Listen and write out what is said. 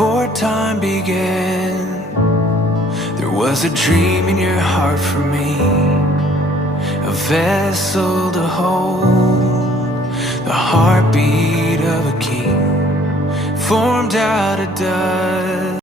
before time began. There was a dream in your heart for me, a vessel to hold the heartbeat of a king, formed out of dust.